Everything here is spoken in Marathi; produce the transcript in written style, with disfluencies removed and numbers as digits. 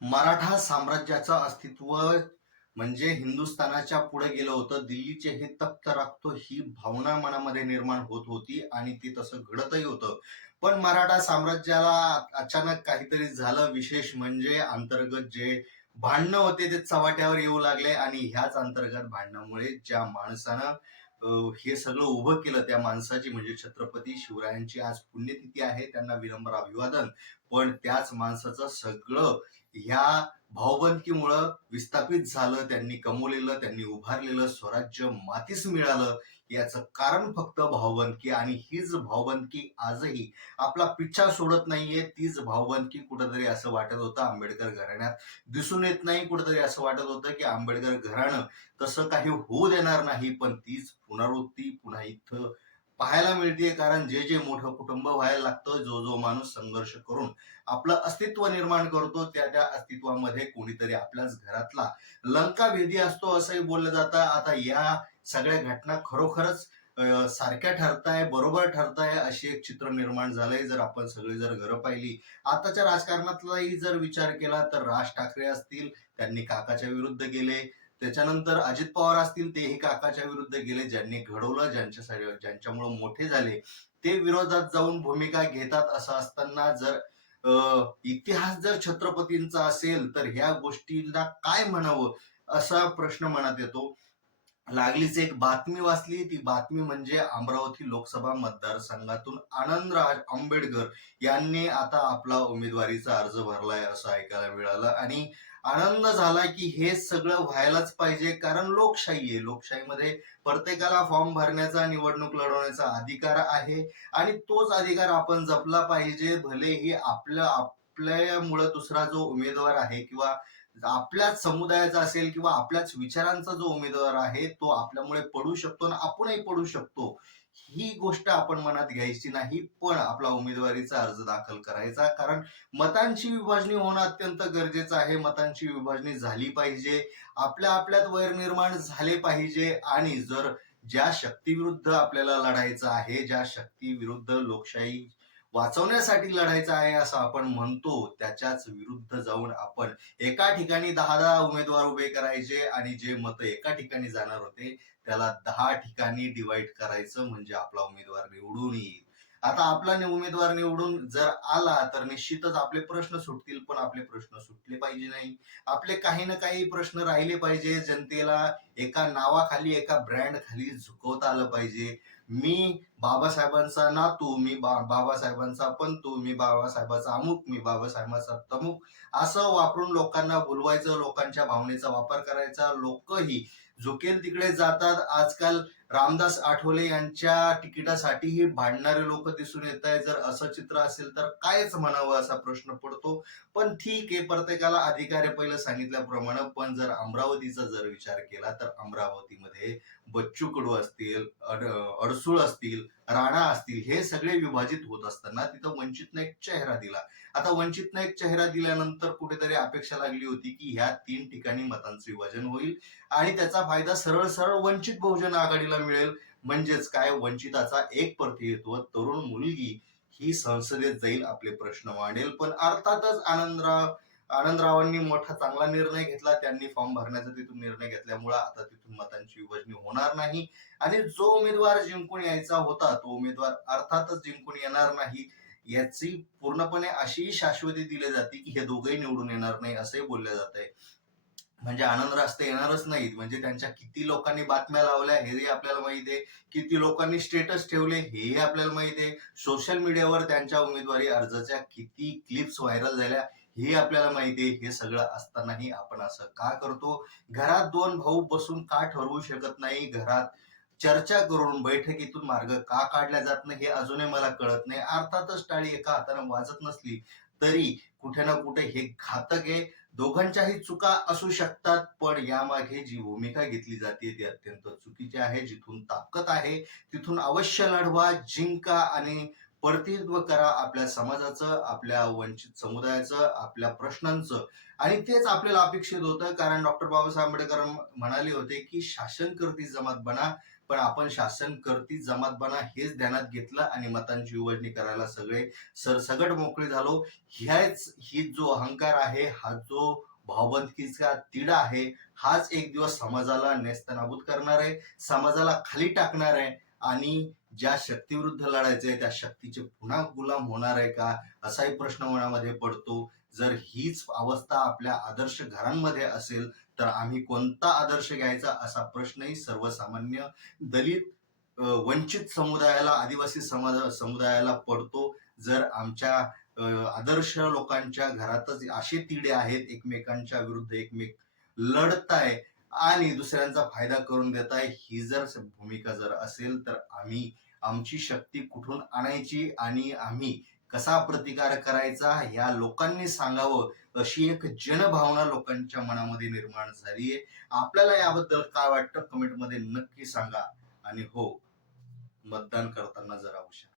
मराठा साम्राज्याचं अस्तित्व म्हणजे हिंदुस्थानाच्या पुढे गेलं होतं. दिल्लीचे हे तख्त राखतो ही भावना मनामध्ये निर्माण होत होती आणि ते तसं घडतही होतं. पण मराठा साम्राज्याला अचानक काहीतरी झालं. विशेष म्हणजे अंतर्गत जे भांडणं होते ते चव्हाट्यावर येऊ लागले आणि ह्याच अंतर्गत भांडणामुळे ज्या माणसानं हे सगळं उभं केलं त्या माणसाची म्हणजे छत्रपती शिवरायांची आज पुण्यतिथी आहे. त्यांना विनम्र अभिवादन. पण त्याच माणसाचं सगळं ह्या भाऊबंदकीमुळं विस्थापित झालं. त्यांनी कमवलेलं, त्यांनी उभारलेलं स्वराज्य मातीस मिळालं. याचं कारण फक्त भाऊबंदकी आणि हीच भाऊबंदकी आजही आपला पिच्छा सोडत नाहीये. तीच भाऊबंदकी कुठंतरी असं वाटत होतं आंबेडकर घराण्यात दिसून येत नाही. कुठंतरी असं वाटत होतं की आंबेडकर घराणं तसं काही होऊ देणार नाही. पण तीच पुनरावृत्ती पुन्हा इथं पाहायला मिळते. कारण जे जे मोठं कुटुंब व्हायला लागतं, जो जो माणूस संघर्ष करून आपलं अस्तित्व निर्माण करतो, त्या त्या अस्तित्वामध्ये कोणीतरी आपल्याच घरातला लंकाभेदी असतो असंही बोललं जातं. आता या सगळ्या घटना खरोखरच सारख्या ठरताय, बरोबर ठरताय अशी एक चित्र निर्माण झालंय. जर आपण सगळी जर घरं पाहिली, आताच्या राजकारणातलाही जर विचार केला तर राज ठाकरे असतील, त्यांनी काकाच्या विरुद्ध गेले. त्याच्यानंतर अजित पवार असतील, तेही काकाच्या विरुद्ध गेले. ज्यांनी घडवलं, ज्यांच्यामुळे मोठे झाले, ते विरोधात जाऊन भूमिका घेतात. असं असताना जर इतिहास जर छत्रपतींचा असेल तर ह्या गोष्टीला काय म्हणावं असा प्रश्न मनात येतो. लागलीच एक बातमी वाचली. ती बातमी म्हणजे अमरावती लोकसभा मतदारसंघातून आनंदराज आंबेडकर यांनी आता आपला उमेदवारीचा अर्ज भरलाय असं ऐकायला मिळालं आणि आनंद झाला की हे सगळं व्हायलाच पाहिजे. कारण लोकशाही आहे. लोकशाहीमध्ये प्रत्येकाला फॉर्म भरण्याचा, निवडणूक लढवण्याचा अधिकार आहे आणि तोच अधिकार आपण जपला पाहिजे. भलेही आपल्यामुळे दुसरा जो उमेदवार आहे किंवा आपल्याच समुदायाचा असेल किंवा आपल्याच विचारांचा जो उमेदवार आहे तो आपल्यामुळे पडू शकतो आणि आपणही पडू शकतो. ही गोष्ट आपण मनात घ्यायची नाही, पण आपला उमेदवारीचा अर्ज दाखल करायचा. कारण मतांची विभाजणी होणं अत्यंत गरजेचं आहे. मतांची विभाजणी झाली पाहिजे. आपल्या आपल्यात वैर निर्माण झाले पाहिजे आणि जर ज्या शक्तीविरुद्ध आपल्याला लढायचं आहे, ज्या शक्तीविरुद्ध लोकशाही वाचवण्यासाठी लढायचं आहे असं आपण म्हणतो, त्याच्याच विरुद्ध जाऊन आपण एका ठिकाणी 10-10 उमेदवार उभे करायचे आणि जे मत एका ठिकाणी जाणार होते त्याला 10 ठिकाणी डिवाइड करायचं म्हणजे आपला उमेदवार निवडून येईल. आता आपला उमेदवार निवडून जर आला तर निश्चितच आपले प्रश्न सुटतील, पण आपले प्रश्न सुटले पाहिजे नाही. आपले काही ना काही प्रश्न राहिले पाहिजे. जनतेला एका नावाखाली, एका ब्रँड खाली झुकवता आलं पाहिजे. मी बाबासाहेबांचा नातू, मी बाबासाहेबांचा पंतू, मी बाबासाहेबांचा अमुक, मी बाबासाहेबांचा तमुक असं वापरून लोकांना भुलवायचं, लोकांच्या भावनेचा वापर करायचा. लोकही झुकेल तिकडे जातात. आजकाल रामदास आठवले यांच्या तिकिटासाठीही भांडणारे लोक दिसून येत आहे. जर असं चित्र असेल तर कायच म्हणावं असा प्रश्न पडतो. पण ठीक आहे, प्रत्येकाला अधिकार आहे पहिलं सांगितल्याप्रमाणे. पण जर अमरावतीचा जर विचार केला तर अमरावतीमध्ये बच्चू कडू असतील, अडसूळ असतील, राणा असतील, हे सगळे विभाजित होत असताना तिथं वंचितने एक चेहरा दिला. आता वंचितने एक चेहरा दिल्यानंतर कुठेतरी अपेक्षा लागली होती की ह्या 3 ठिकाणी मतांचं विभाजन होईल आणि त्याचा फायदा सरळ सरळ वंचित बहुजन आघाडीला मिळेल. म्हणजेच काय, वंचिताचा एक प्रतिनिधित्व तरुण मुलगी ही संसदेत जाईल, आपले प्रश्न मांडेल. पण अर्थातच आनंदरावांनी मोठा चांगला निर्णय घेतला. त्यांनी फॉर्म भरण्याचा तिथून निर्णय घेतल्यामुळे आता तिथून मतांची विभाजणी होणार नाही आणि जो उमेदवार जिंकून यायचा होता तो उमेदवार अर्थातच जिंकून येणार नाही. याची पूर्णपणे अशी शाश्वती दिली जाते की हे दोघंही निवडून येणार नाही असंही बोललं जात आहे. म्हणजे आनंदराज तर येणारच नाहीत. म्हणजे त्यांच्या किती लोकांनी बातम्या लावल्या हेही आपल्याला माहिती आहे. किती लोकांनी स्टेटस ठेवले हेही आपल्याला माहिती आहे. सोशल मीडियावर त्यांच्या उमेदवारी अर्जाच्या किती क्लिप्स व्हायरल झाल्या हे आपल्याला माहिती आहे. हे सगळं असतानाही आपण असं का करतो? घरात 2 भाऊ बसून का ठरवू शकत नाही? घरात चर्चा करून बैठकीतून मार्ग का काढला जात नाही हे अजूनही मला कळत नाही. अर्थातच टाळी एका हाताने वाजत नसली तरी कुठे ना कुठे हे घातक आहे. दोघांच्याही चुका असू शकतात, पण यामागे जी भूमिका घेतली जाते ती अत्यंत चुकीची आहे. जिथून ताकद आहे तिथून अवश्य लढवा, जिंका आणि प्रतिनिधित्व करा आपल्या समाजाचं, आपल्या वंचित समुदायाचं, आपल्या प्रश्नांचं. आणि तेच आपल्याला अपेक्षित होतं. कारण डॉक्टर बाबासाहेब आंबेडकर म्हणाले होते की शासन करती जमात बना, पण आपण शासन करती जमातबना हेच ध्यानात घेतलं आणि मतांची उजळणी करायला सगळे सरसगट मोकळे झालो. ही जो अहंकार आहे, हा जो भावबंदकीचा तिढा आहे, हाच एक दिवस समाजाला नेस्तनाबूत करणार आहे, समाजाला खाली टाकणार आहे आणि ज्या शक्तीविरुद्ध लढायचंय त्या शक्तीचे पुन्हा गुलाम होणार आहे का, असाही प्रश्न मनामध्ये पडतो. जर हीच अवस्था आपल्या आदर्श घरांमध्ये असेल तर आम्ही कोणता आदर्श घ्यायचा, असा प्रश्नही सर्वसामान्य दलित, वंचित समुदायाला, आदिवासी समुदायाला पडतो. जर आमच्या आदर्श लोकांच्या घरातच असे तिढे आहेत, एकमेकांच्या विरुद्ध एकमेक लढताय आणि दुसऱ्यांचा फायदा करून देताय, ही जर भूमिका जर असेल तर आम्ही आमची शक्ती कुठून आणायची आणि आम्ही कसा प्रतिकार करायचा ह्या लोकांनी सांगावं, अशी एक जनभावना लोकांच्या मनामध्ये निर्माण झालीये. आपल्याला याबद्दल काय वाटतं कमेंटमध्ये नक्की सांगा. आणि हो, मतदान करताना जरा हुशार